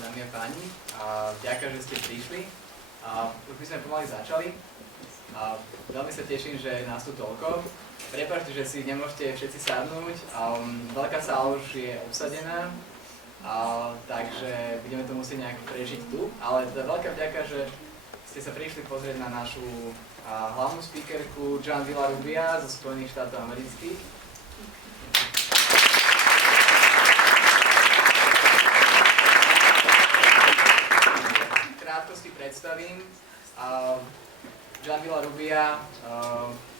dámy a páni. Ďakujem, že ste prišli. Už by sme pomaly začali. Veľmi sa teším, že nás tu toľko. Prepáčte, že si nemôžete všetci sadnúť. Veľká sála už je obsadená, takže budeme to musieť nejak prežiť tu. Ale teda veľká vďaka, že ste sa prišli pozrieť na našu hlavnú speakerku Rubia zo Spojených štátov amerických. Krátkosti predstavím. Rubia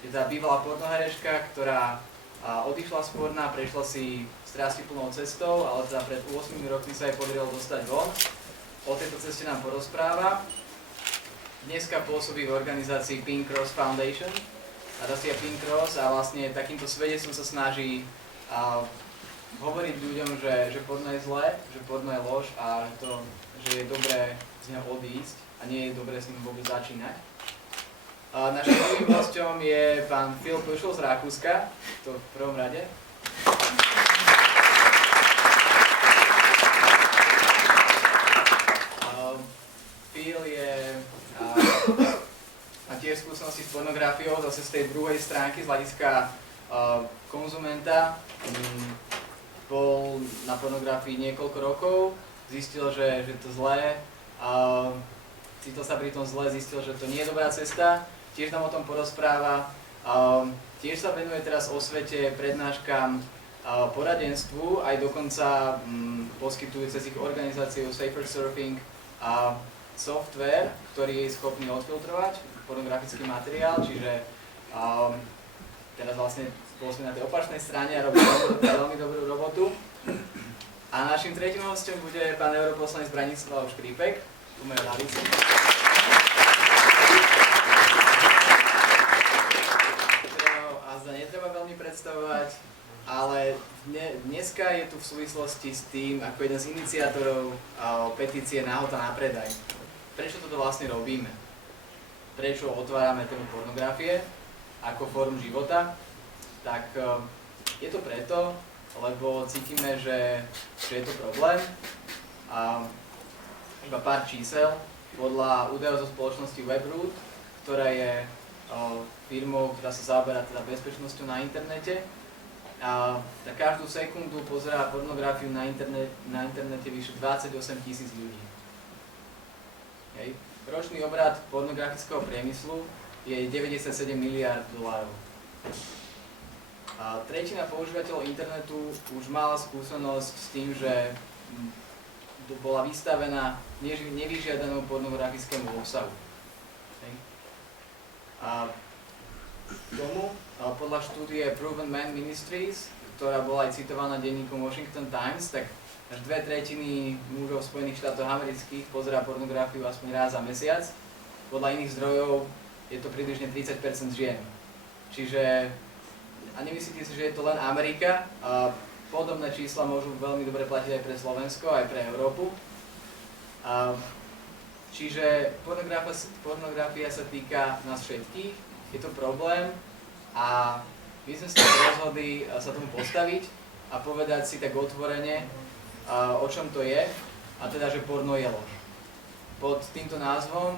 je teda bývalá pornoherečka, ktorá odišla z porna, prešla si strastiplnou cestou, ale teda pred 8 rokmi sa jej podarilo dostať von. O tejto ceste nám porozpráva. Dneska pôsobí v organizácii Pink Cross Foundation. Rastia Pink Cross a vlastne takýmto svedectvom sa snaží hovoriť ľuďom, že porno je zlé, že porno je lož a že je dobré z neho odísť a nie je dobré s ním vôbec začínať. Našim prvým hosťom je pán Phil z Rakúska, to v prvom rade. Phil má tiež skúsenosti s pornografiou, zase z tej druhej stránky, z hľadiska konzumenta. Bol na pornografii niekoľko rokov, zistil, že je to zlé, cítil sa pri tom zle, zistil, že to nie je dobrá cesta, tiež nám o tom porozpráva. Tiež sa venuje teraz osvete, prednáškam, poradenstvu, aj dokonca poskytuje cez ich organizáciu Safer Surfing software, ktorý je schopný odfiltrovať pornografický materiál, čiže teraz vlastne pôsobí na tej opačnej strane a robí veľmi dobrú robotu. A našim tretím hostom bude pán europoslanec Bratislava Škripek, tu majú lavici. Azda netreba veľmi predstavovať, ale dneska je tu v súvislosti s tým, ako jeden z iniciátorov petície Nahota na predaj. Prečo toto vlastne robíme? Prečo otvárame tému pornografie ako Fórum života? Tak je to preto, lebo cítime, že je to problém. Iba pár čísel. Podľa údajov zo spoločnosti Webroot, ktorá je firmou, ktorá sa zaoberá teda bezpečnosťou na internete, na každú sekundu pozerá pornografiu na internete vyše 28 000 ľudí. Hej. Ročný obrat pornografického priemyslu je 97 miliárd $. Tretina používateľov internetu už mala skúsenosť s tým, že bola vystavená nevyžiadanému pornografickému obsahu. K tomu, podľa štúdie Proven Man Ministries, ktorá bola aj citovaná denníkom Washington Times, tak až 2/3 mužov Spojených štátov amerických pozerá pornografiu aspoň raz za mesiac. Podľa iných zdrojov je to približne 30% žien. Čiže, a nemyslíte si, že je to len Amerika, podobné čísla môžu veľmi dobre platiť aj pre Slovensko, aj pre Európu. Čiže pornografia sa týka nás všetkých, je to problém a my sme sa rozhodli sa tomu postaviť a povedať si tak otvorene, o čom to je, a teda, že porno je lož. Pod týmto názvom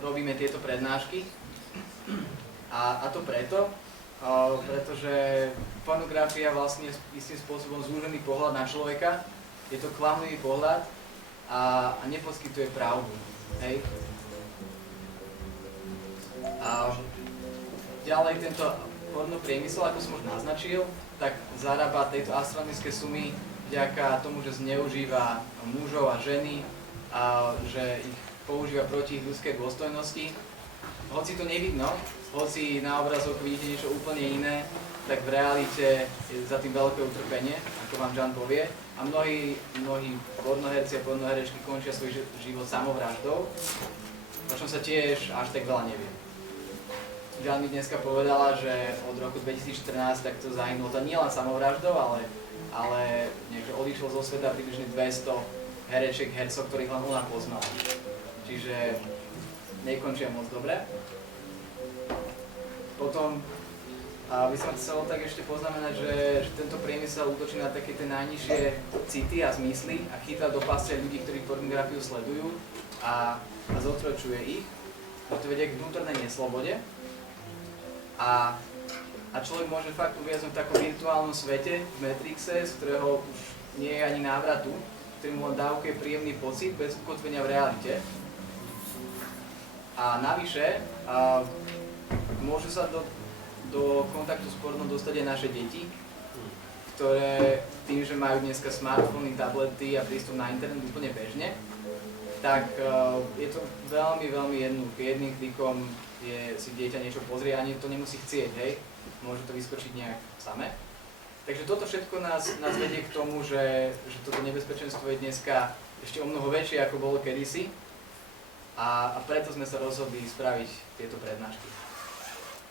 robíme tieto prednášky a to preto, pretože pornografia vlastne istým spôsobom zúžený pohľad na človeka, je to klamlivý pohľad a neposkytuje pravdu. Hej. A ďalej tento porno priemysel, ako som už naznačil, tak zarába tieto astronomické sumy vďaka tomu, že zneužíva mužov a ženy a že ich používa proti ich ľudskej dôstojnosti. Hoci to nevidno, hoci na obrazovku vidíte niečo úplne iné, tak v realite je za tým veľké utrpenie, ako vám Jan povie. A mnohí pornoherci a pornoherečky končia svoj život samovraždou, o čom sa tiež až tak veľa nevie. Jan mi dneska povedala, že od roku 2014 takto zahynulo to nielen samovraždou, ale odišlo zo sveta približne 200 herečiek, hercov, ktorých len ona poznala. Čiže nekončia moc dobre. Potom A by som chcel tak ešte poznamenať, že tento priemysel útočí na také tie najnižšie city a zmysly a chytá do pasce ľudí, ktorí pornografiu sledujú a zotročuje ich. To vedie k vnútornej neslobode a človek môže fakt uviaznuť v takom virtuálnom svete, v Matrixe, z ktorého už nie je ani návratu, ktorý mu len dávkuje príjemný pocit bez ukotvenia v realite. A navyše môžu sa do kontaktu s pornom dostať aj naše deti, ktoré tým, že majú dneska smartfóny, tablety a prístup na internet úplne bežne, tak je to veľmi, veľmi jednoduché. Jedným klikom si dieťa niečo pozrie, ani to nemusí chcieť, hej? Môže to vyskočiť nejak samé. Takže toto všetko nás vedie k tomu, že toto nebezpečenstvo je dneska ešte o mnoho väčšie, ako bolo kedysi. A preto sme sa rozhodli spraviť tieto prednášky.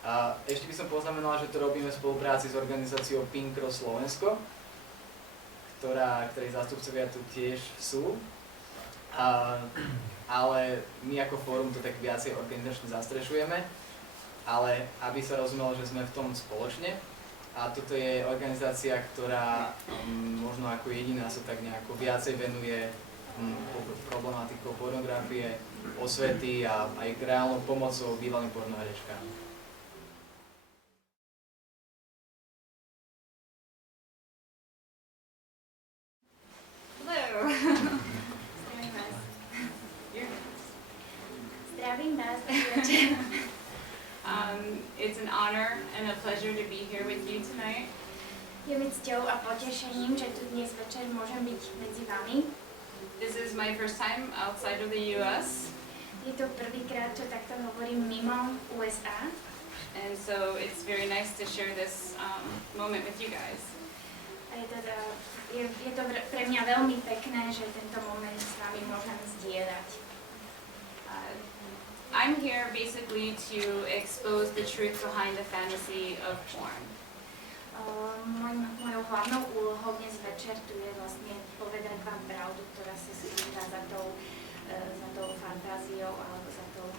A ešte by som poznamenala, že to robíme v spolupráci s organizáciou Pink Cross Slovensko, ktorej zástupcovia tu tiež sú. Ale my ako Fórum to tak viacej organizačne zastrešujeme, ale aby sa rozumelo, že sme v tom spoločne. A toto je organizácia, ktorá možno ako jediná sa tak nejako viacej venuje problematikou pornografie, osvety a aj reálnou pomocou bývalým pornoherečkám. It's an honor and a pleasure to be here with you tonight. Je mi cťou a potešením, že tu dnes večer môžem byť medzi vami. This is my first time outside of the US. Je to prvýkrát, čo takto hovorím mimo USA. And so it's very nice to share this moment with you guys. A je to pre mňa veľmi pekné, že tento moment s vami môžem zdieľať. I'm here basically to expose the truth behind the fantasy of porn. Mojou hlavnou úlohou dnes večer tu je vlastne povedať vám pravdu, ktorá sa skrýva za tou fantáziou alebo za tou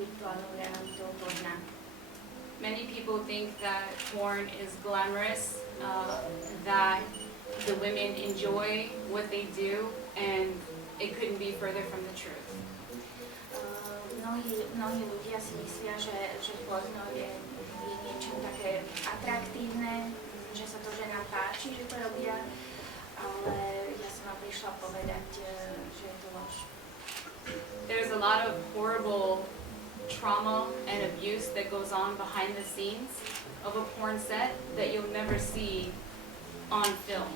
virtuálnou realitou porna. Many people think that porn is glamorous, that the women enjoy what they do, and it couldn't be further from the truth. Mnohí ľudia si myslia, že porno je niečo také atraktívne, že sa to ženám páči, že to robia, ale ja som vám prišla povedať, že je to lož. There's a lot of horrible trauma and abuse that goes on behind the scenes of a porn set that you'll never see on film.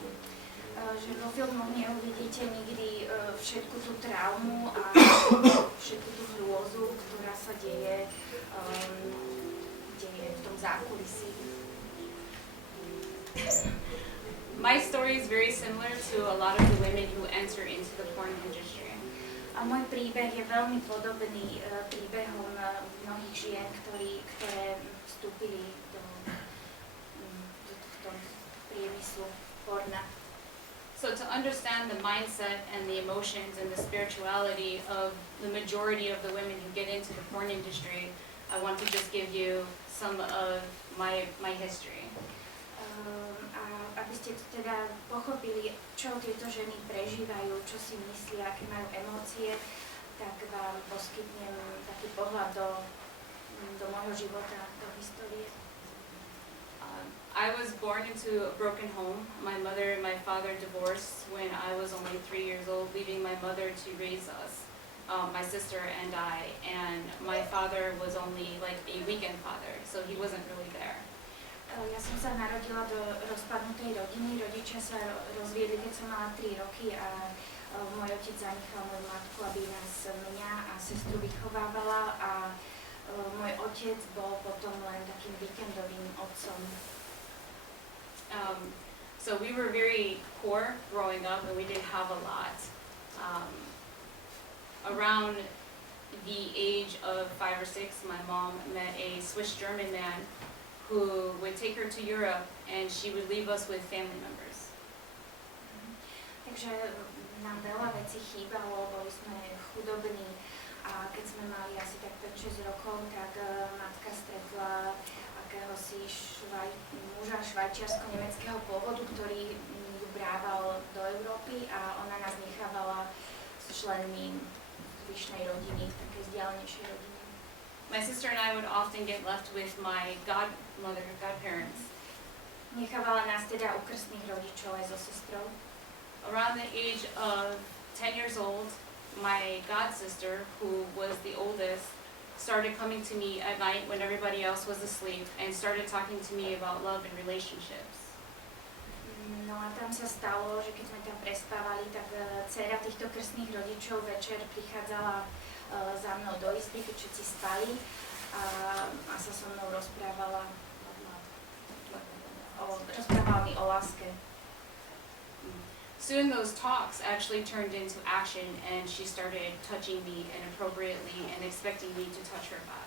Že vo filmoch neuvidíte nikdy všetku tú traumu a všetku tú hrôzu, ktorá sa deje v tom zákulisí. My story is very similar to a lot of the women who enter into the porn industry. A môj príbeh je veľmi podobný príbehom mnohých žien, ktoré vstúpili do tohto priemyslu porna. So to understand the mindset and the emotions and the spirituality of the majority of the women who get into the porn industry, I want to just give you some of my history. Aby ste teda pochopili, čo tieto ženy prežívajú, čo si myslia, aké majú emócie, tak vám poskytnem taký pohľad do môjho života, do histórie. I was born into a broken home. My mother and my father divorced when I was only 3 years old, leaving my mother to raise us, my sister and I. And my father was only like a weekend father, so he wasn't really there. Ja som sa narodila do rozpadnutej rodiny. Rodičia sa rozviedli, keď som mala 3 roky a môj otec zanechal moju matku, aby nás, mňa a sestru vychovávala a môj otec bol potom len takým víkendovým otcom. So we were very poor growing up and we didn't have a lot. Around the age of 5 or 6, my mom met a Swiss-German man who would take her to Europe and she would leave us with family members. Takže nám veľa vecí chýbalo, boli sme chudobní a keď sme mali asi tak 5-6 rokov, tak matka stretla akéhosi muža švajčiarsko-nemeckého pôvodu, ktorý ju brával do Európy a ona nás nechávala s členmi zvyšnej rodiny, takej vzdialenejšej rodiny. My sister and I would often get left with my godparents. Nechávala nás teda u krstných rodičov aj so sestrou. Around the age of 10 years old, my god sister, who was the oldest, started coming to me at night when everybody else was asleep and started talking to me about love and relationships. No a tam sa stalo, že keď sme tam prespávali, tak dcéra týchto krstných rodičov večer prichádzala za mnou do izby, keď všetci spali a sa so mnou rozprávala mi o láske. Soon those talks actually turned into action and she started touching me inappropriately and expecting me to touch her back.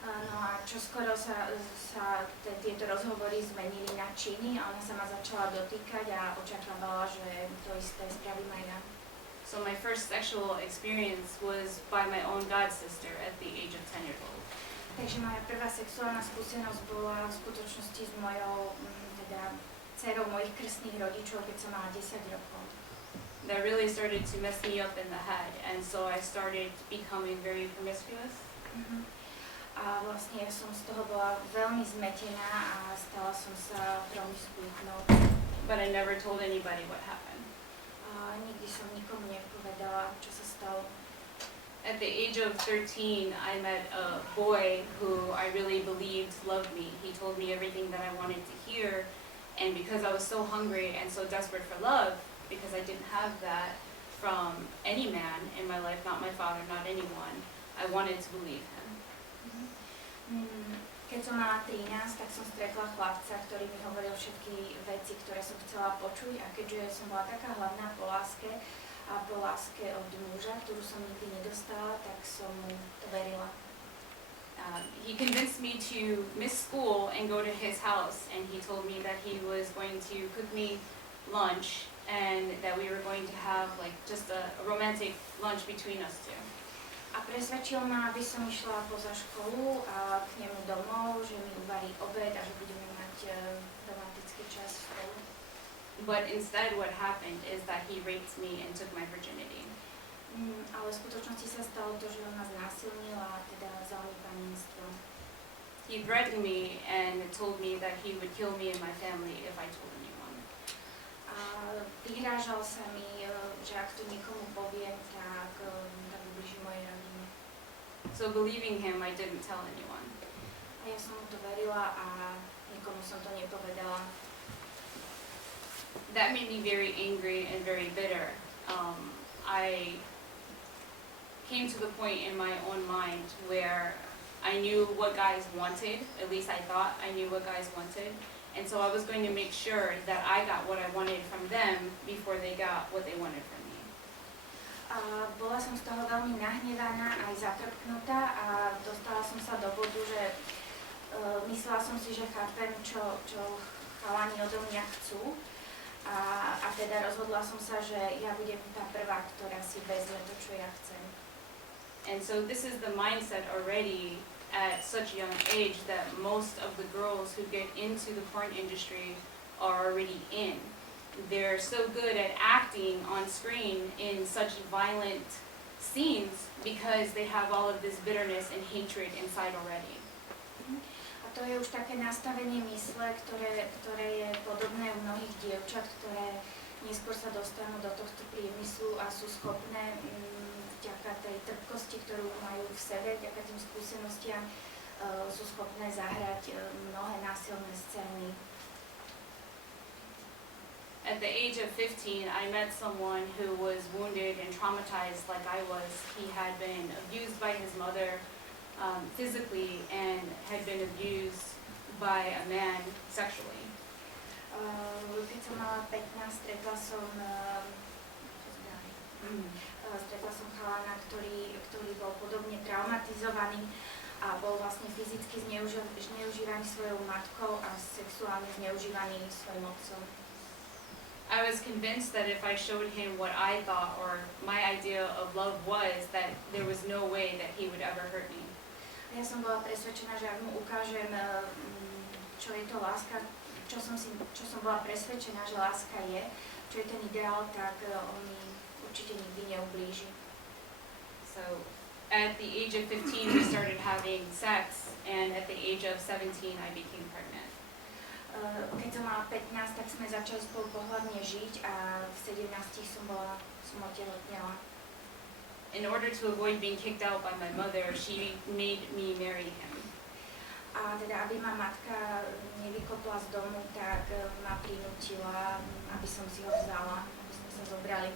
No a čoskoro sa tieto rozhovory zmenili na činy a ona sa ma začala dotýkať a očakávala, že to isté spravím aj ja. So my first sexual experience was by my own god sister at the age of 10 years old. Takže moja prvá sexuálna skúsenosť bola v skutočnosti s mojou teda dcerou mojich krstných rodičov, keď som mala 10 rokov. That really started to mess me up in the head, and so I started becoming very promiscuous. A vlastne ja som z toho bola veľmi zmetená a stala som sa promiskuitnou. But I never told anybody what happened. A nikdy som nikomu nepovedala, čo sa stalo. At the age of 13, I met a boy who I really believed loved me. He told me everything that I wanted to hear, and because I was so hungry and so desperate for love, because I didn't have that from any man in my life, not my father, not anyone, I wanted to believe him. Keď som mala 13, tak som stretla chlapca, ktorý mi hovoril všetky veci, ktoré som chcela počuť, a keďže som bola taká hladná po láske a po láske od muža, ktorú som nikdy nedostala, tak som mu to verila. He convinced me to miss school and go to his house, and he told me that he was going to cook me lunch and that we were going to have like just a romantic lunch between us two. A presvedčil ma, aby som išla poza školu a k nemu domov, že mi uvarí obed a že budeme mať romantický čas spolu. But instead what happened is that he raped me and took my virginity. Ale v skutočnosti sa stalo to, že on ma znásilnil a teda vzal mi panenstvo. He threatened me and told me that he would kill me and my family if I told anyone. A vyhrážal sa mi, že ak to niekomu poviem, tak ubliží mojej rodine. So believing him, I didn't tell anyone. A ja som mu to verila a nikomu som to nepovedala. That made me very angry and very bitter. I came to the point in my own mind where I knew what guys wanted, at least I thought I knew what guys wanted, and so I was going to make sure that I got what I wanted from them before they got what they wanted from me. Bola som z toho veľmi nahnevaná, aj zatrpknutá a dostala som sa do bodu, že myslela som si, že chápem, čo chalani odo mňa chcú. A teda rozhodla som sa, že ja budem tá prvá, ktorá si vezme to, čo ja chcem. And so this is the mindset already at such a young age that most of the girls who get into the porn industry are already in. They're so good at acting on screen in such violent scenes because they have all of this bitterness and hatred inside already. To je už také nastavenie mysle, ktoré je podobné u mnohých dievčat, ktoré neskôr sa dostanú do tohto priemyslu a sú schopné vďaka tej trpkosti, ktorú majú v sebe, vďaka tým skúsenostiam, sú schopné zahrať mnohé násilné scény. At the age of 15, I met someone who was wounded and traumatized like I was. He had been abused by his mother physically and had been abused by a man sexually. Keď som mala 15, stretla som chalana, ktorý bol podobne traumatizovaný a bol vlastne fyzicky zneužívaný svojou matkou a sexuálne zneužívaný svojim otcom. I was convinced that if I showed him what I thought or my idea of love was, that there was no way that he would ever hurt me. Ja som bola presvedčená, že ak mu ukážem čo je to láska, čo som bola presvedčená, že láska je, čo je ten ideál, tak on mi určite nikdy neublíži. So at the age of 15 we started having sex, and at the age of 17 I became pregnant. Keď som mala 15, tak sme začali spolu pohľadne žiť a v 17 som otehotnela. In order to avoid being kicked out by my mother, she made me marry him. A teda, aby ma matka nevykopla z domu, tak ma prinútila, aby som si ho vzala, aby sme sa zobrali.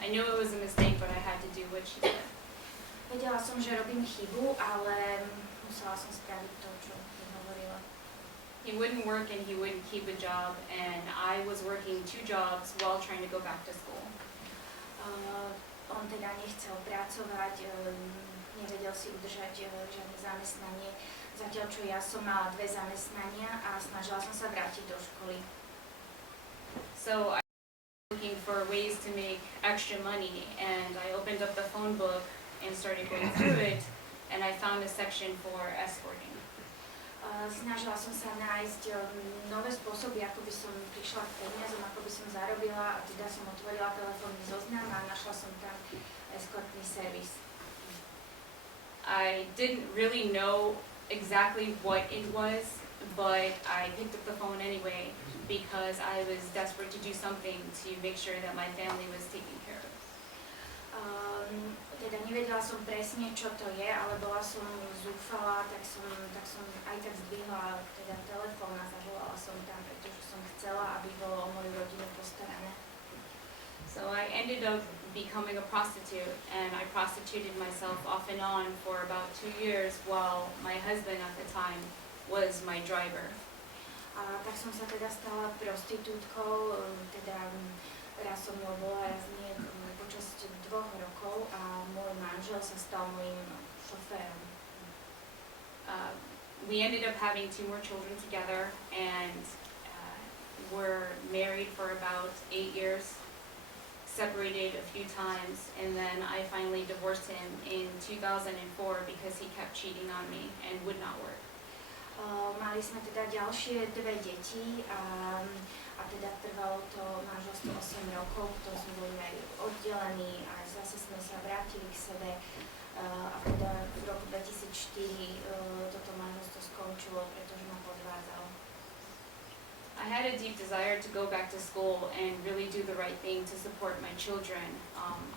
I knew it was a mistake, but I had to do what she did. Vedela som, že robím chybu, ale musela som spraviť to, čo mi hovorila. He wouldn't work and he wouldn't keep a job, and I was working 2 jobs while trying to go back to school. On teda nechcel pracovať, nevedel si udržať žiadne zamestnanie, zatiaľ čo ja som mala 2 zamestnania a snažila som sa vrátiť do školy. So I was looking for ways to make extra money, and I opened up the phone book and started going through it, and I found a section for escorting. Snažila som sa nájsť nové spôsoby, ako by som prišla k peniazom, ako by som zarobila, a teda som otvorila telefónny zoznam a našla som tam eskortný servis. I didn't really know exactly what it was, but I picked up the phone anyway because I was desperate to do something to make sure that my family was taken care of. Teda nevedela som presne, čo to je, ale bola som zúfalá, tak som aj tak zdvihla teda telefón a zavolala som tam, pretože som chcela, aby bolo o moju rodinu postarané. So I ended up becoming a prostitute, and I prostituted myself off and on for about 2 years while my husband at the time was my driver. A tak som sa teda stala prostitútkou, teda raz som ňou bola, raz nie, počas 2 rokov a môj manžel sa stal mojím šoférom. We ended up having 2 more children together, and were married for about 8 years, separated a few times, and then I finally divorced him in 2004 because he kept cheating on me and would not work. Mali sme teda ďalšie 2 deti a teda trvalo to manželstvo 8 rokov, to sme boli aj oddelení a zase sme sa vrátili k sebe a teda v roku 2004 toto manželstvo skončilo, pretože ma podvádzal. I had a deep desire to go back to school and really do the right thing to support my children.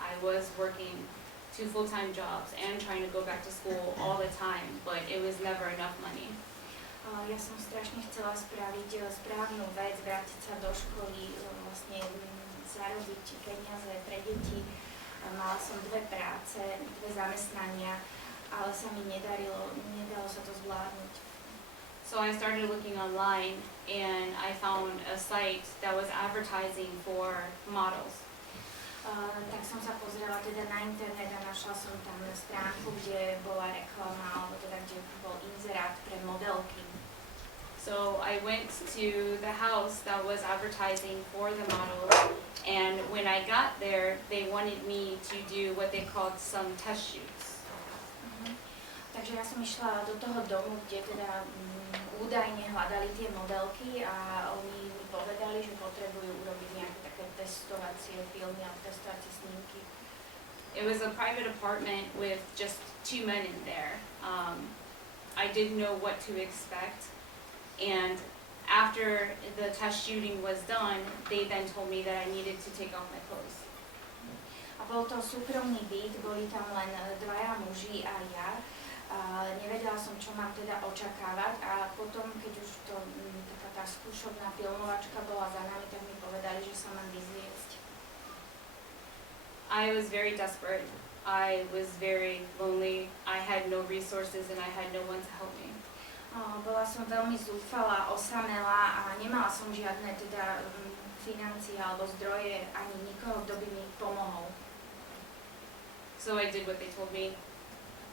I was working 2 full-time jobs and trying to go back to school all the time, but it was never enough money. Ja som strašne chcela spraviť správnu vec, vrátiť sa do školy, vlastne zarobiť peniaze pre deti. Mala som 2 práce, 2 zamestnania, ale sa mi nedalo sa to zvládnuť. So I started looking online, and I found a site that was advertising for models. Tak som sa pozrela teda na internet a našla som tam stránku, kde bola reklama, alebo teda kde bol inzerát pre modelky. So I went to the house that was advertising for the models, and when I got there, they wanted me to do what they called some test shoots. Takže ja som išla do toho domu, kde teda údajne hľadali tie modelky a oni mi povedali, že potrebujú urobiť nejaké také testovacie filmy alebo testovacie snímky. It was a private apartment with just 2 men in there. I didn't know what to expect, and after the test shooting was done, they then told me that I needed to take off my clothes. A bol to súkromný byt, boli tam len 2 muži a ja. Nevedela som, čo mám teda očakávať, a potom, keď už to taká tá skúšobná filmovačka bola za nami, tak mi povedali, že sa mám vyzliecť. I was very desperate. I was very lonely. I had no resources and I had no one to help me. Bola som veľmi zúfalá, osamelá a nemala som žiadne teda financie alebo zdroje, ani nikoho, kto by mi pomohol. So I did what they told me.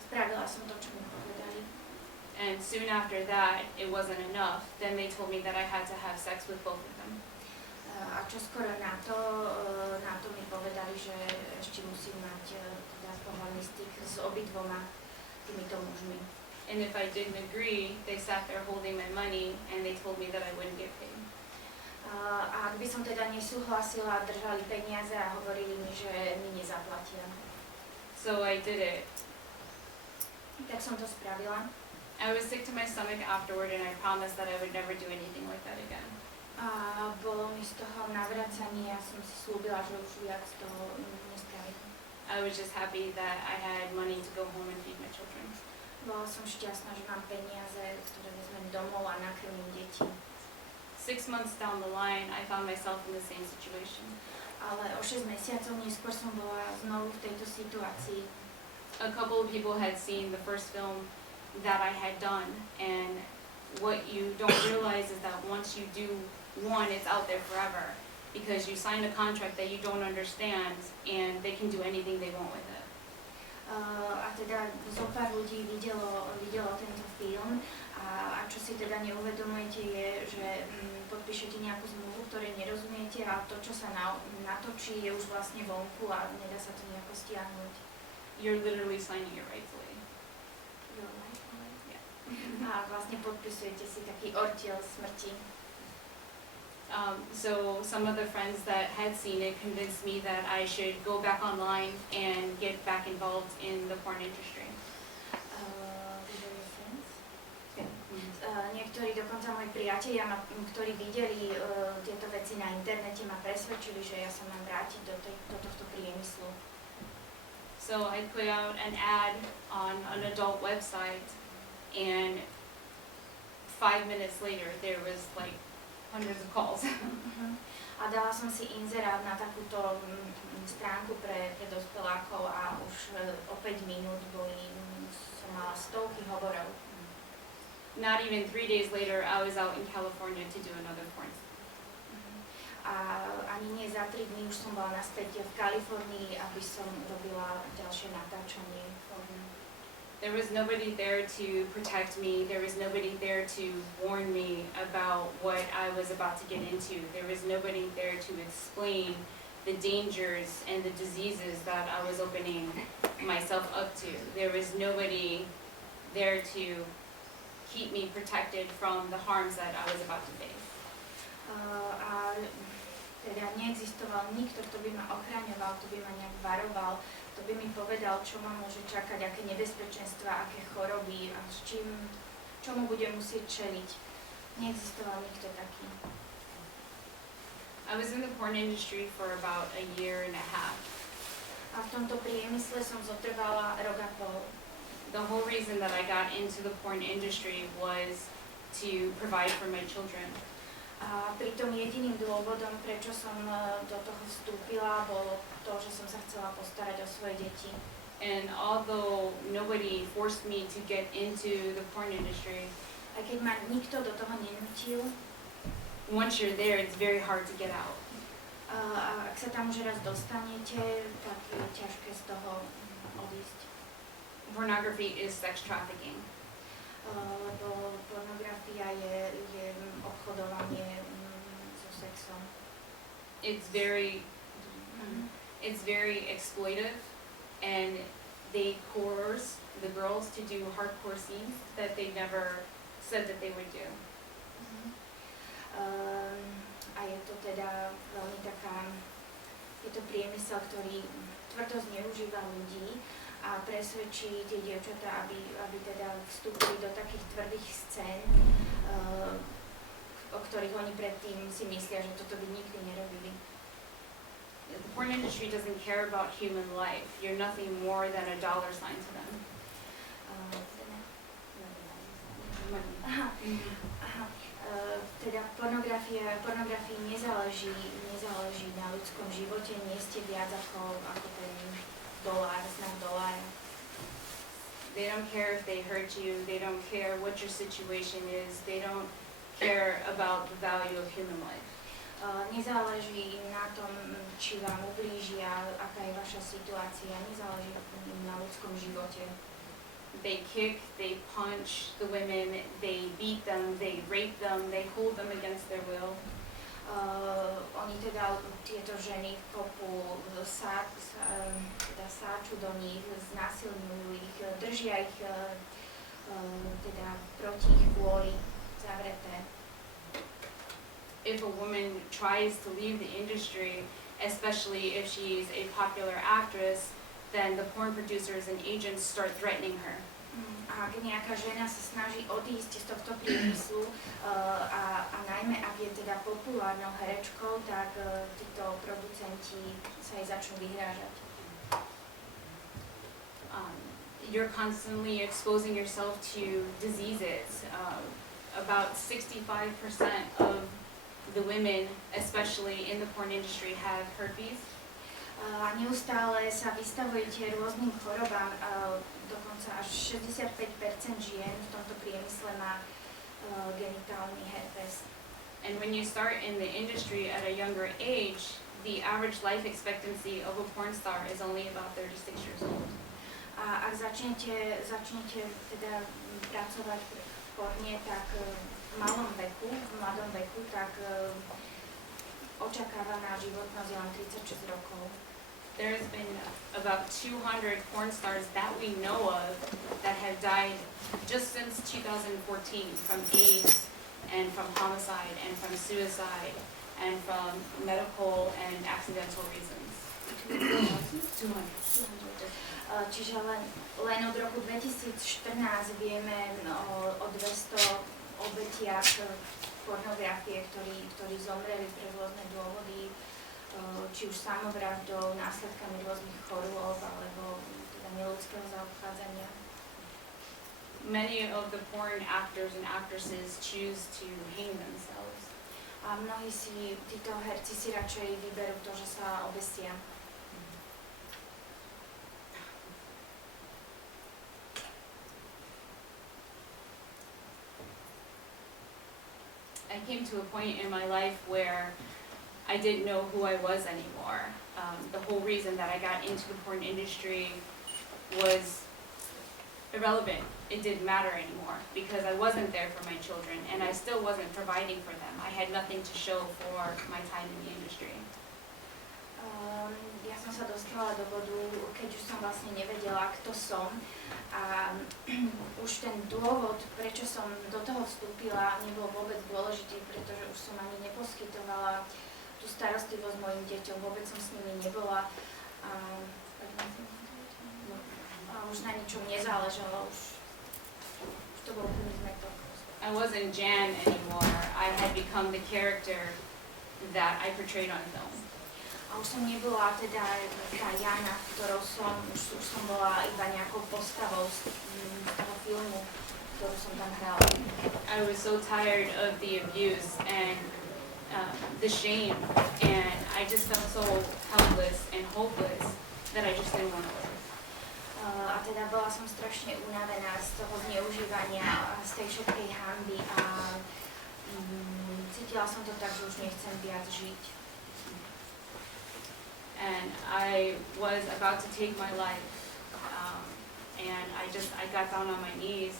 Spravila som to, čo mi povedali. And soon after that, it wasn't enough. Then they told me that I had to have sex with both of them. A čoskoro na to mi povedali, že ešte musím mať teda pohľadný styk s obidvoma týmito mužmi. And if I didn't agree, they sat there holding my money and they told me that I wouldn't get paid. A ak by som teda nesúhlasila, držali peniaze a hovorili mi, že mi nezaplatia. So I did it. Tak som to spravila. I was sick to my stomach afterward and I promised that I would never do anything like that again. A bolo mi z toho navracanie a som si slúbila, že už viac toho nespravím. I was just happy that I had money to go home and feed my children. Bola som šťastná, že mám peniaze, ktoré vezmem domov a nakrmím deti. 6 months down the line, I found myself in the same situation. Ale o 6 mesiacov neskôr som bola znovu v tejto situácii. A couple of people had seen the first film that I had done, and what you don't realize is that once you do one, it's out there forever, because you sign a contract that you don't understand, and they can do anything they want with it. A teda zopár ľudí videlo tento film a čo si teda neuvedomujete je, že podpíšete nejakú zmluvu, ktorej nerozumiete a to, čo sa natočí, je už vlastne vonku a nedá sa to nejako stiahnuť. You're literally signing your rights away. Yeah. A vlastne podpisujete si taký ortiel smrti. So some of the friends that had seen it convinced me that I should go back online and get back involved in the porn industry. Niektorí, dokonca moji priatelia, ktorí videli tieto veci na internete, ma presvedčili, že ja sa mám vrátiť do tohto priemyslu. So I put out an ad on an adult website, and 5 minutes later there was like hundreds of calls. A dala som si inzerát na takúto stránku pre dospelákov a už o 5 minút som mala stovky hovorov. Not even 3 days later, I was out in California to do another porn. A ani nie za 3 dní už som bola naspäť v Kalifornii, aby som robila ďalšie natáčanie. There was nobody there to protect me. There was nobody there to warn me about what I was about to get into. There was nobody there to explain the dangers and the diseases that I was opening myself up to. There was nobody there to keep me protected from the harms that I was about to face. A teda neexistoval nikto, kto by ma ochraňoval, kto by ma nejak varoval, kto by mi povedal, čo ma môže čakať, aké nebezpečenstvá, aké choroby a čomu budem musieť čeliť. Neexistoval nikto taký. I was in the porn industry for about a year and a half. A v tomto priemysle som zotrvala rok a pol. The whole reason that I got into the porn industry was to provide for my children. A pritom jediným dôvodom, prečo som do toho vstúpila, bolo to, že som sa chcela postarať o svoje deti. And although nobody forced me to get into the porn industry, A keď ma nikto do toho nenútil, once you're there, it's very hard to get out. a ak sa tam už raz dostanete, tak je ťažké z toho odísť. Pornography is sex trafficking. Lebo pornografia je obchodovanie so sexom. It's very exploitive, and they coerce the girls to do hardcore scenes that they never said that they would do. A je to teda veľmi je to priemysel, ktorý tvrdo zneužíva ľudí a presvedčí tie dievčatá, aby teda vstúpili do takých tvrdých scén, o ktorých oni predtým si myslia, že toto by nikdy nerobili. The porn industry doesn't care about human life. You're nothing more than a dollar sign to them. Teda pornografii nezáleží na ľudskom živote, nie ste viac ako ten znak dolára. They don't care if they hurt you. They don't care what your situation is. They don't care about the value of human life. Nezáleží im na tom, či vám ublížia, aká je vaša situácia, nezáleží im na ľudskom živote. They kick, they punch the women, they beat them, they rape them, they hold them against their will. Oni teda tieto ženy kopú, sáču do nich, znásilňujú ich, držia ich teda proti ich vôli zavreté. If a woman tries to leave the industry, especially if she's a popular actress, then the porn producers and agents start threatening her. Ak nejaká žena sa snaží odísť z tohto priemyslu a najmä ak je teda populárnou herečkou, tak títo producenti sa jej začnú vyhrážať. You're constantly exposing yourself to diseases. About 65% of the women, especially in the porn industry, have herpes. A neustále sa vystavujete rôznym chorobám, dokonca až 65% žien v tomto priemysle má genitálny herpes. And when you start in the industry at a younger age, the average life expectancy of a porn star is only about 36 years old. A ak začnete teda pracovať v porne, tak v mladom veku, tak očakávaná životnosť je len 36 rokov. There's been about 200 porn stars that we know of that have died just since 2014 from AIDS and from homicide and from suicide and from medical and accidental reasons. 200. Čiže len od roku 2014 vieme o 200 obetiach pornografie, ktorí zomreli pre rôzne dôvody, či už samovraždou, následkami rôznych chorôb alebo teda neľudského zaobchádzania. Many of the porn actors and actresses choose to hang themselves. A mnohí títo herci si radšej vyberú to, že sa obesia. I came to a point in my life where I didn't know who I was anymore. The whole reason that I got into the porn industry was irrelevant. It didn't matter anymore because I wasn't there for my children and I still wasn't providing for them. I had nothing to show for my time in the industry. Ja som sa dostala do bodu, keď už som vlastne nevedela, kto som a už ten dôvod, prečo som do toho vstúpila, nebol vôbec dôležitý, pretože už som ani neposkytovala tú starostlivosť mojim deťom, vôbec som s nimi nebola a už na ničom nezáležalo, už to bol úplný zmetok. I wasn't Jan anymore. I had become the character that I portrayed on film. A už som nebola teda tá Jana, ktorou už som bola iba nejakou postavou z toho filmu, ktorú som tam hrala. I was so tired of the abuse and the shame, and I just felt so helpless and hopeless that I just didn't want to live. A teda bola som strašne unavená z toho zneužívania, z tej všetkej hanby a cítila som to tak, že už nechcem viac žiť. And I was about to take my life, and I got down on my knees,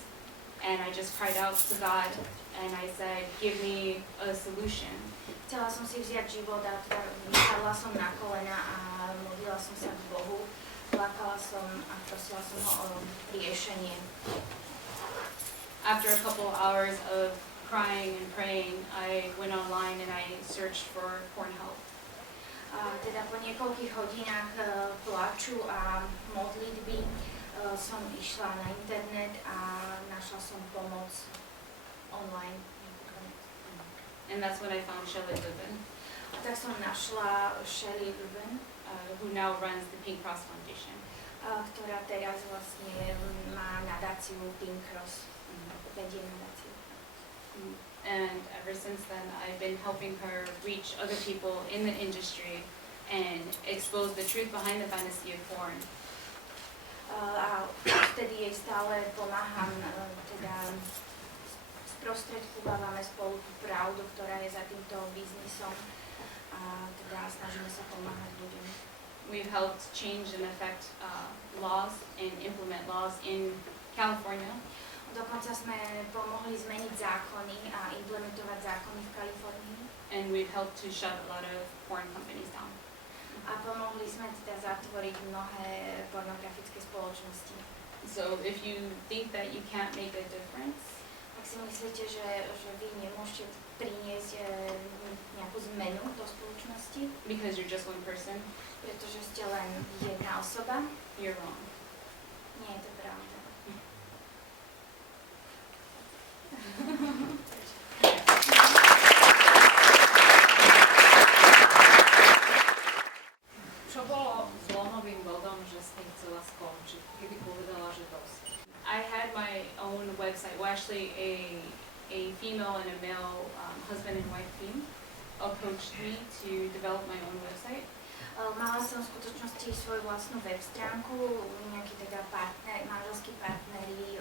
and I just cried out to God, and I said, give me a solution. Chcela som si vziať život a teda vypadla som na kolena a modlila som sa k Bohu, plakala som a prosila som ho o riešenie. After a couple hours of crying and praying, I went online and I searched for porn help. Teda po niekoľkých hodinách plaču a modlitby som išla na internet a našla som pomoc online. And that's when I found Shelley Lubin. A tak som našla Shelley Lubin, who now runs the Pink Cross Foundation. Ktorá teraz vlastne má nadáciu Pink Cross, vedie nadáciu. And ever since then, I've been helping her reach other people in the industry and expose the truth behind the fantasy of porn. A vtedy jej stále pomáham, teda sprostredkovávame spolu tú pravdu, ktorá je za týmto biznisom a teda snažíme sa pomáhať ľuďom. We've helped change and affect laws and implement laws in California. Dokonca sme pomohli zmeniť zákony a implementovať zákony v Kalifornii. And we've helped to shut a lot of porn companies down. A pomohli sme teda zatvoriť mnohé pornografické spoločnosti. So if you think that you can't make a difference, Ak si myslíte, že vy nemôžete priniesť nejakú zmenu do spoločnosti, because you're just one person, pretože ste len jedna osoba, you're wrong. nie je to pravda. Čo bolo zlomovým bodom, že s tým chcela skončiť? Kedy povedala, že dosť? I had my own website, well actually a female and a male husband and wife team approached me to develop my own website. Mala som v skutočnosti svoju vlastnú web stránku, nejakí teda manželskí partneri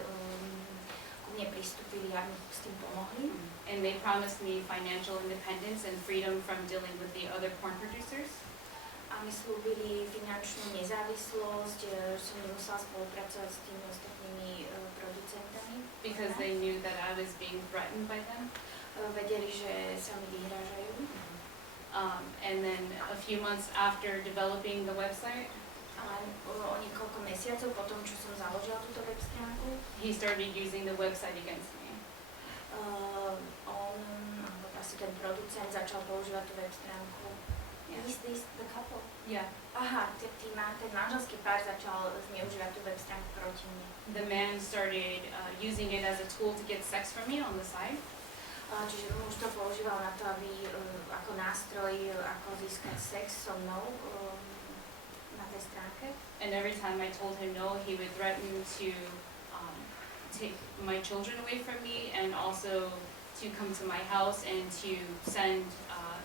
ku mne pristúpili a mi s tým pomohli. And they promised me financial independence and freedom from dealing with the other porn producers. A mi slúbili finančnú nezávislosť, že som nemusela spolupracovať s tými ostatnými producentami. Because they knew that I was being threatened by them. Vedeli, že sa mi vyhrážajú. And then a few months after developing the website, A o niekoľko mesiacov potom, čo som založila túto web stránku, he started using the website against me. on, asi ten producent, začal používať tú web stránku. Yeah. Is this the couple? Yeah. Aha, ten manželský pár začal zneužívať tú web stránku proti mne. The man started using it as a tool to get sex from me on the side. Čiže muž to používal na to, aby ako nástroj, ako získať sex so mnou na tej stránke. And every time I told him no, he would threaten to take my children away from me and also to come to my house and to send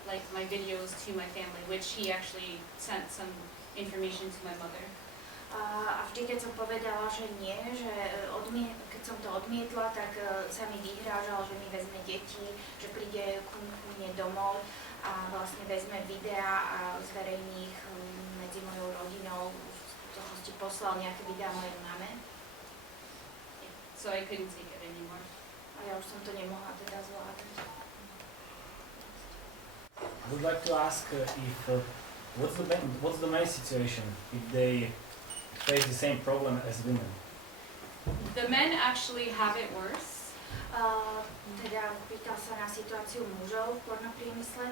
like my videos to my family, which he actually sent some information to my mother. A vždy, keď som povedala, že nie, že keď som to odmietla, tak sa mi vyhrážal, že mi vezme deti, že príde ku mne domov a vlastne vezme videá a zverejní ich medzi mojou rodinou. V skutočnosti poslal nejaké videá mojej mame. So I couldn't take it anymore. A ja už som to nemohla teda zvládať. I would like to ask if what's the main situation if they face the same problem as women? The men actually have it worse. Teda pýtal sa na situáciu mužov v pornopriemysle.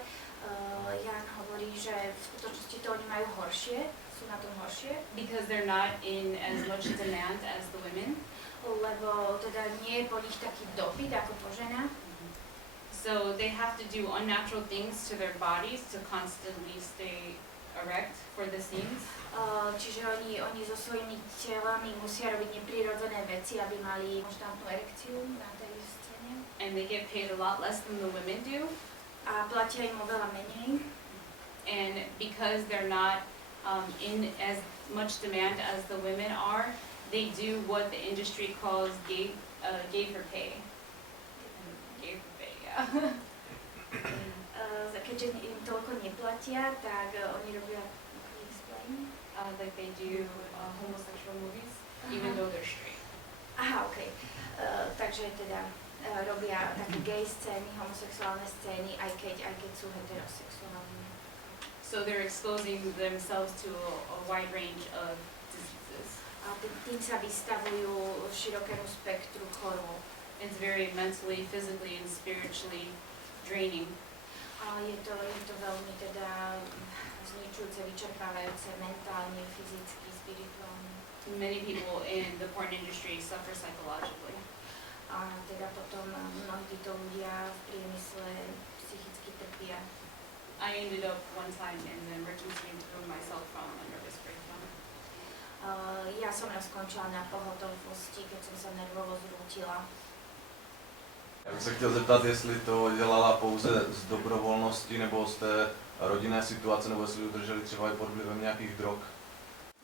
Jan hovorí, že v skutočnosti to oni majú horšie, sú na tom horšie. Because they're not in as much demand as the women. Lebo teda nie je po nich taký dopyt ako po ženách. So they have to do unnatural things to their bodies to constantly stay erect for the scenes. Čiže oni so svojimi telami musia robiť neprirodzené veci, aby mali konštantnú erekciu na tej scéne. And they get paid a lot less than the women do. A platia im oveľa menej. And because they're not in as much demand as the women are, they do what the industry calls gay for pay. Gay for pay, yeah. Keďže im toľko neplatia, tak oni robia Like they do homosexual movies, even though they're straight. Aha, okej. Takže teda robia také gay scény, homosexuálne scény, aj keď sú heterosexuálne. So they're exposing themselves to a wide range of diseases. A tým sa vystavujú širokému spektru chorôb. It's very mentally, physically, and spiritually draining. A je to veľmi teda zničujúce, vyčerpávajúce mentálne, fyzicky, spirituálne. Many people in the porn industry suffer psychologically. A teda potom mnohí títo ľudia v priemysle psychicky trpia. I ended up one time in the emergency room myself from a nervous breakdown. Ja som raz skončila na pohotovosti, keď som sa nervovo zrútila. Já bych se chtěl zeptat, jestli to dělala pouze z dobrovolnosti nebo z té rodinné situace, nebo jestli udrželi třeba i pod vlivem nějakých drog.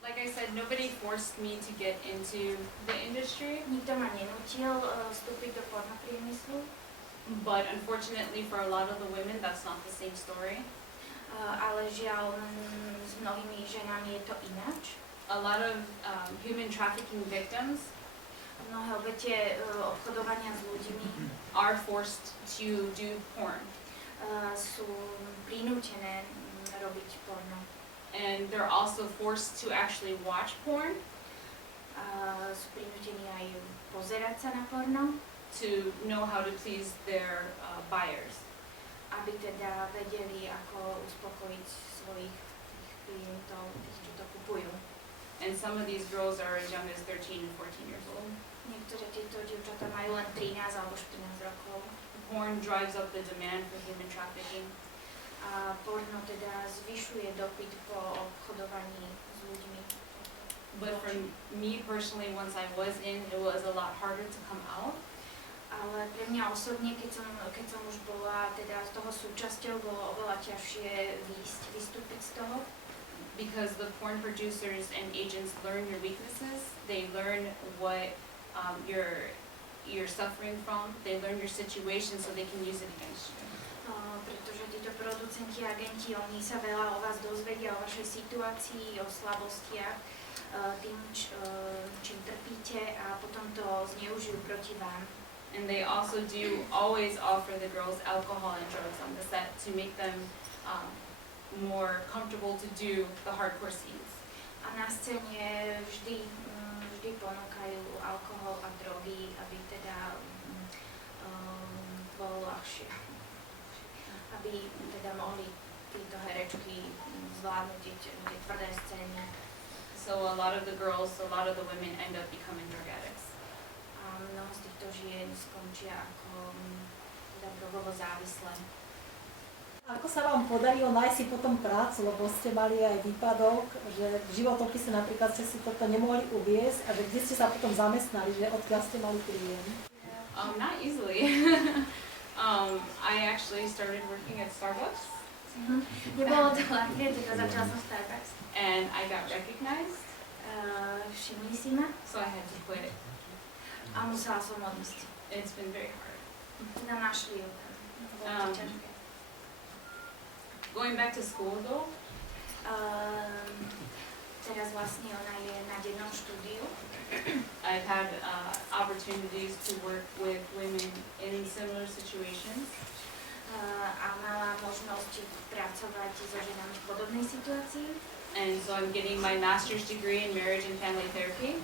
Like I said, nobody forced me to get into the industry, Nikto ma nenútil vstúpiť do pornopriemyslu, but unfortunately for a lot of the women, that's not the same story. ale žiaľ s mnohými ženami je to ináč. A lot of human trafficking victims Mnohé obete obchodovania s ľuďmi are forced to do porn. Sú prinútené robiť porno. And they're also forced to actually watch porn. sú prinútení aj pozerať sa na porno, to know how to please their buyers. aby teda vedeli, ako uspokojiť svojich klientov, tých, čo to kupujú. And some of these girls are as young as 13 and 14 years old. Niektoré tieto dievčatá majú len 13 alebo 14 rokov. Porn drives up the demand for human trafficking. A porno teda zvyšuje dopyt po obchodovaní s ľuďmi. But for me personally, once I was in, it was a lot harder to come out. Ale pre mňa osobne, keď som už bola teda z toho súčasťou, bolo oveľa ťažšie vystúpiť z toho. Because the porn producers and agents learn your weaknesses, they learn what you're suffering from, they learn your situation so they can use it against you. Pretože títo producenti a agenti, oni sa veľa o vás dozvedia, o vašej situácii, o slabostiach, tým, čím trpíte a potom to zneužijú proti vám. And they also do always offer the girls alcohol and drugs on the set to make them more comfortable to do the hardcore scenes. A na scéne vždy ponúkajú alkohol a drogy, aby teda bolo ľahšie. Aby teda mohli títo herečky zvládnuť tie tvrdé scény. So a lot of the women end up becoming drug addicts. A mnoho z týchto žien skončia ako teda drogovo závislé. Ako sa vám podarilo nájsť si potom prácu, lebo ste mali aj výpadok, že v životopise napríklad ste si toto nemohli uviesť a že kde ste sa potom zamestnali, že odkiaľ ste mali príjem? Not easily. I actually started working at Starbucks. Nebolo to ľahké, teda začala som Starbucks. And I got recognized. Všimli si ma So I had to quit. a musela som odísť. It's been very hard. Teda našli ju. Bolo to ťažké. Going back to school though, Teraz vlastne ona je na dennom štúdiu. I've had opportunities to work with women in similar situations. A mala možnosť pracovať so ženami v podobnej situácii. And so I'm getting my master's degree in marriage and family therapy.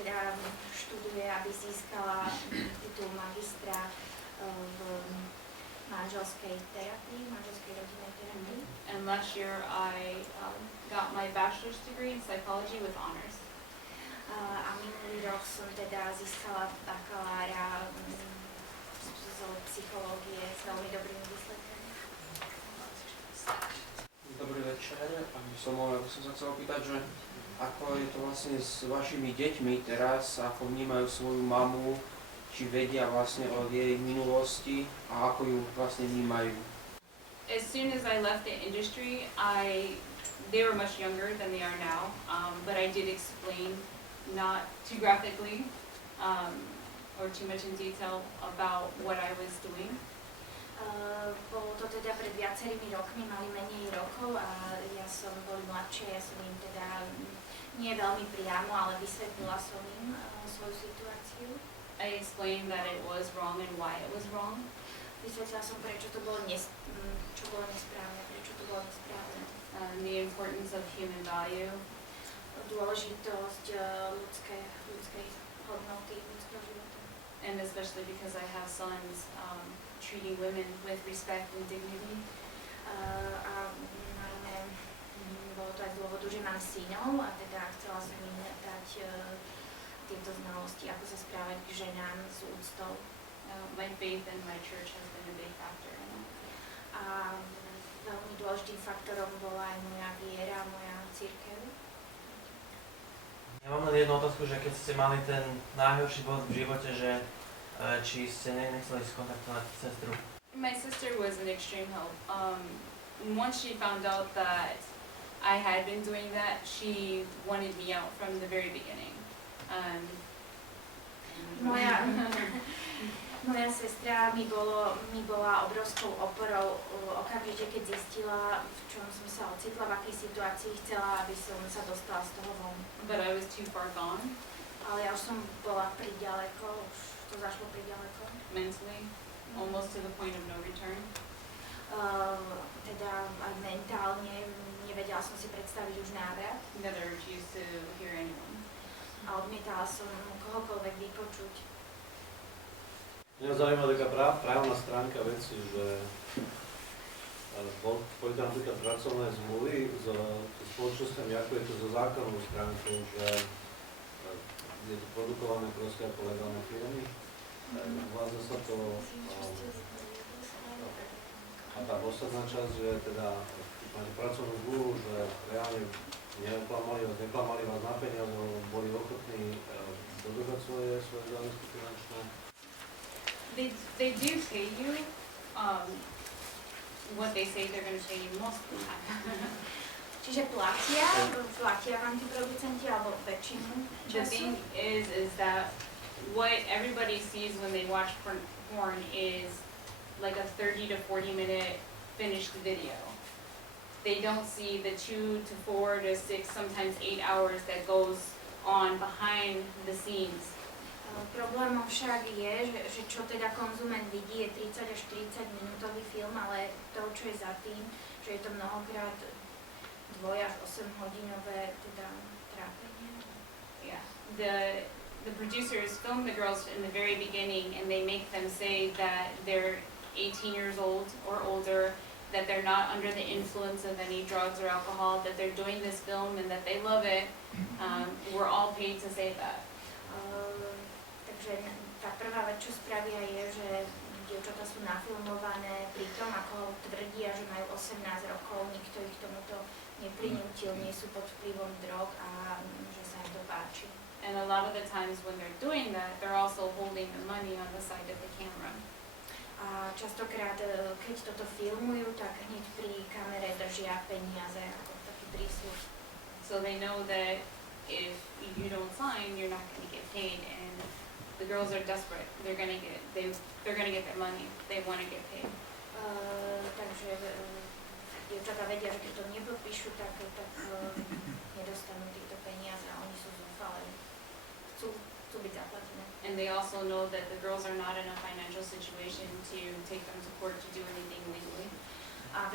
Teda študuje, aby získala titul magistra v manželskej terapii, manželskej rodinnej terapii. And last year I got my bachelor's degree in psychology with honors. A minulý rok som teda získala bakalára z psychológie s veľmi dobrými výsledkami. Dobrý večer, aby som sa chcel opýtať, že ako je to vlastne s vašimi deťmi teraz, ako vnímajú svoju mamu, či vedia vlastne o jej minulosti a ako ju vlastne vnímajú. As soon as I left the industry, they were much younger than they are now, but I did explain, not too graphically or too much in detail, about what I was doing. Bolo to teda pred viacerými rokmi, mali menej rokov a ja som boli mladšie, ja som im teda nie veľmi priamo, ale vysvetlila som im svoju situáciu. I explained that it was wrong and why it was wrong. Vysvetlila som, prečo to bolo čo bolo nesprávne, prečo to bolo nesprávne. The importance of human value. Dôležitosť ľudskej hodnoty, ľudského života. And especially because I have sons, treating women with respect and dignity. A najmä bolo to aj z dôvodu, že mám synov a teda chcela som im dať tieto znalosti, ako sa správať k ženám s úctou. My faith in my church has been a big factor in that. A veľmi dôležitým faktorom bola aj moja viera, moja cirkev. Ja mám len jednu otázku, že keď ste mali ten najhorší bod v živote, že či ste nechceli skontaktovať sestru? My sister was an extreme help. Once she found out that I had been doing that, she wanted me out from the very beginning. Moja sestra mi bola obrovskou oporou okamžite, keď zistila, v čom som sa ocitla, v akej situácii, chcela, aby som sa dostala z toho von. But I was too far gone. Ale ja už som bola priďaleko, už to zašlo priďaleko. Mentally, almost to the point of no return. Teda aj mentálne nevedela som si predstaviť už návrat. Never refused to hear a odmietala som kohokoľvek vypočuť. Mňa zaujíma taká právna stránka veci, že boli tam napríklad pracovné zmluvy s spoločnosťami, ako je to so zákonnou stránkou, že je to produkované proste ako legálne firmy. Uvádza sa to a tá posledná časť, že teda máte pracovnú zmluvu, že reálne neklamali vás na peniaze, boli ochotní dodržať svoje záväzky finančné. They do pay you what they say they're going to pay you most of the time. Čiže platia vám tí producenti alebo väčšinu The času? thing is that what everybody sees when they watch porn is like a 30 to 40 minute finished video. They don't see the 2 to 4 to 6, sometimes 8 hours that goes on behind the scenes. Problémom však je, že čo teda konzument vidí, je 30 až 40 minútový film, ale to, čo je za tým, že je to mnohokrát 2 až 8 hodinové teda trápenie. Yeah. The producers film the girls in the very beginning and they make them say that they're 18 years old or older, that they're not under the influence of any drugs or alcohol, that they're doing this film and that they love it. We're all paid to say that. Takže tá prvá vec, čo spravia, je, že dievčatá sú nafilmované pri tom, ako tvrdia, že majú 18 rokov, nikto ich tomuto neprinútil, nie sú pod vplyvom drog a že sa im to páči. And a lot of the times when they're doing that, they're also holding the money on the side of the camera. A častokrát, keď toto filmujú, tak hneď pri kamere držia peniaze ako taký prísľub. So they know that if you don't sign, you're not going to get paid, and the girls are desperate. They're going to get their money. They want to get paid. Takže dievčatá vedia, že keď to nepodpíšu, tak nedostanú týchto peniaze a oni sú zúfalé. Chcú byť zaplatené. And they also know that the girls are not in a financial situation to take them to court to do anything legally. A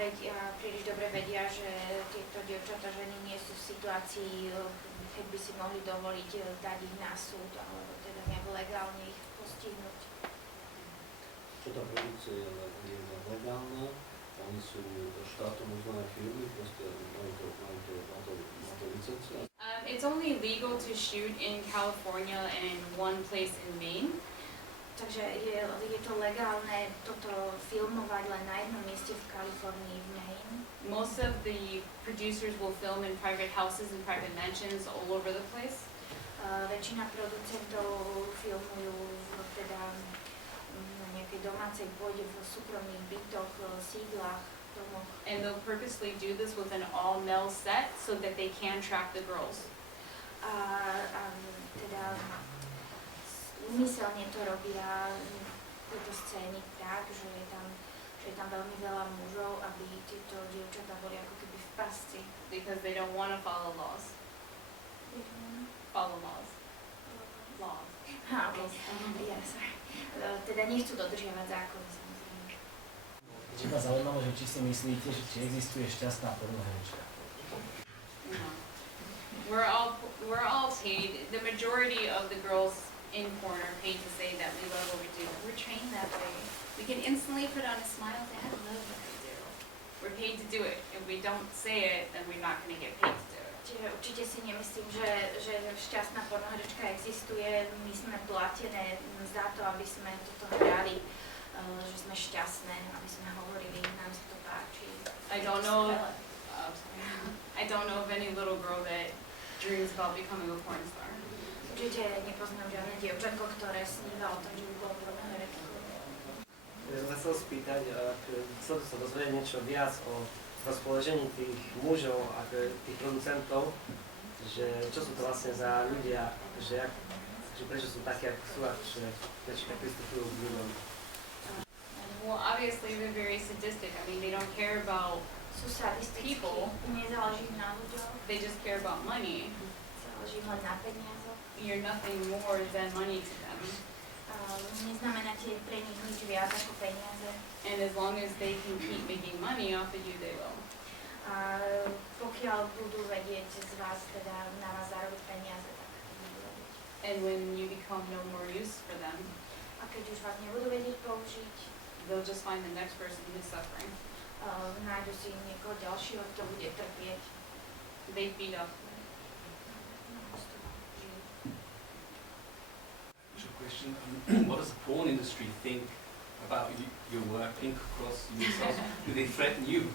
príliš dobre vedia, že tieto dievčatá, ženy nie sú v situácii, keď by si mohli dovoliť dať ich na súd, alebo teda nejak legálne ich postihnúť. Čo tá produkcia je legálna? Oni sú štátom uznané firmy, proste majú to licencia? It's only legal to shoot in California and one place in Maine. Takže je to legálne toto filmovať len na jednom mieste v Kalifornii, v Maine. Most of the producers will film in private houses and private mansions all over the place. Väčšina producentov filmujú teda na nejakej domácej pôde, v súkromných bytoch, sídlach, domoch. And they'll purposely do this with an all-male set so that they can track the girls. Teda úmyselne to robia tieto scény tak, že je tam veľmi veľa mužov, aby tieto dievčatá boli ako keby v pasci. Because they don't want to follow laws. Follow laws. Laws. Okay. Sorry. Teda nechcú dodržiavať zákony, samozrejme. Či ma zaujímalo, že či si myslíte, že či existuje šťastná pornoherečka? No. We're all paid. The majority of the girls in porn are paid to say that we love what we do. We're trained that way. We can instantly put on a smile and say, I love what I do. We're paid to do it. If we don't say it, then we're not going to get paid to do it. Čiže určite si nemyslím, že šťastná pornoherečka existuje. My sme platené za to, aby sme toto hrali, že sme šťastné, aby sme hovorili, nám sa to páči. I don't know of any little girl that dreams about becoming a porn star. Určite nepoznám žiadne dievčatko, ktoré sníva o tom, že by bolo pornoherečkou. Ja som sa chcel spýtať, chcel sa dozvedieť niečo viac o rozpoložení tých mužov a tých producentov, že čo sú to vlastne za ľudia, že prečo sú takí, ako sú a prečo tak pristupujú k ľuďom. Well, obviously they're very sadistic. I mean, they don't care about Sú sadistickí, nezáleží na ľuďoch, they just care about money. záleží len na peniazoch. You're nothing more than money to them. Neznamenáte pre nich nič viac ako peniaze. And as long as they can keep making money off of you, they will. A pokiaľ budú vedieť z vás, teda na vás zarobiť peniaze, tak budú robiť. And when you become no more use for them, A keď už vás nebudú vedieť použiť, they'll just find the next person who's suffering. Nájdu si niekoho ďalšieho, kto bude trpieť. They feed off. Question: what does the porn industry think about your work, Pink Cross yourself? Do they threaten you,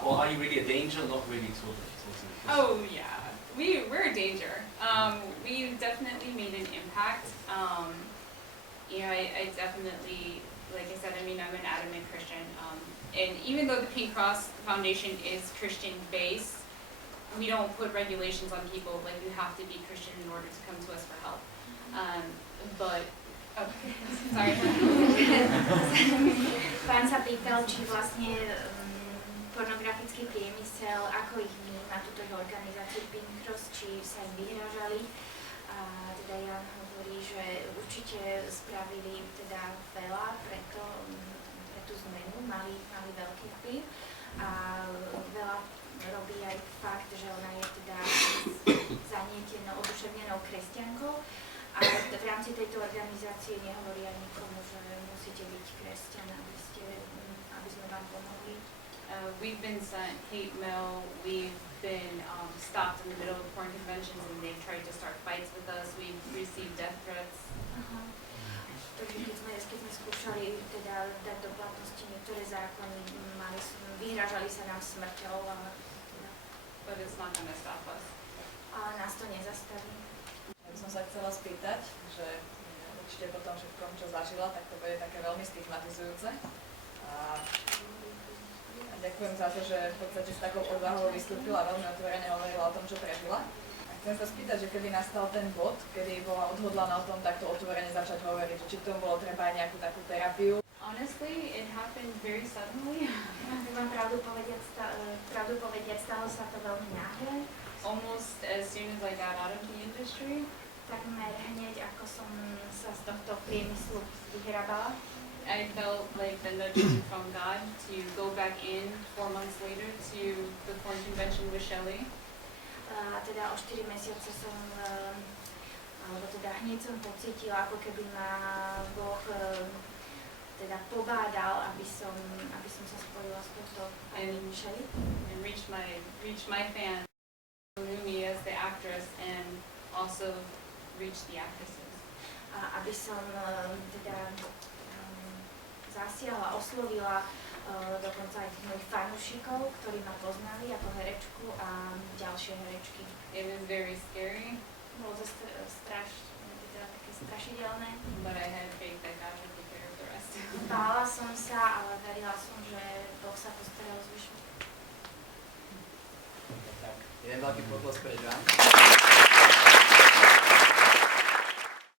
or are you really a danger? Not really, sort of. Oh yeah, we're a danger. We definitely made an impact. I definitely, like I said, I mean, I'm an adamant Christian, and even though the Pink Cross Foundation is Christian based, we don't put regulations on people like you have to be Christian in order to come to us for help. Sorry. Pán sa pýtal, či vlastne pornografický priemysel, ako ich vníma túto organizáciu Pink Cross, či sa im vyhrážali. A teda Jan hovorí, že určite spravili teda veľa pre tú zmenu, mali veľký vplyv a veľa robí aj fakt, že ona je teda zanietenou, oduševnenou kresťankou. A v rámci tejto organizácie nehovoria nikomu, že musíte byť kresťan, aby sme vám pomohli. We've been sent hate mail, we've been stopped in the middle of porn conventions and they've tried to start fights with us, we've received death threats. Takže keď sme skúšali teda dať do platnosti niektoré zákony, vyhrážali sa nám smrťou, But it's not going to stop us. Ale nás to nezastaví. Ja by som sa chcela spýtať, že určite po tom všetkom, čo zažila, tak to bude také veľmi stigmatizujúce. A ďakujem za to, že v podstate s takou odvahou vystúpila, veľmi otvorene hovorila o tom, čo prežila. A chcem sa spýtať, že kedy nastal ten bod, kedy bola odhodlaná o tom takto otvorene začať hovoriť, či k tomu bolo treba aj nejakú takú terapiu. Honestly, it happened very suddenly. Mám pravdu povediac, stalo sa to veľmi náhle. Almost as soon as I got out of the industry. Takmer hneď, ako som sa z tohto priemyslu vyhrabala. I felt like the nudging from God to go back in 4 months later to the porn convention with Shelley. Teda o 4 mesiace som, alebo teda hneď som pocítila, ako keby ma Boh teda pobádal, aby som sa spojila s touto pani Shelley. And reached my fans who knew me as the actress and also reached the actresses. Aby som teda zasiahla, oslovila dokonca aj tých mojich fanúšikov, ktorí ma poznali ako herečku a ďalšie herečky. It was very scary. Bolo to teda také strašidelné. But I had faith that God would take care of the rest. Bála som sa, ale verila som, že Boh sa postará o zvyšok. Jeden veľký potlesk pre Žan.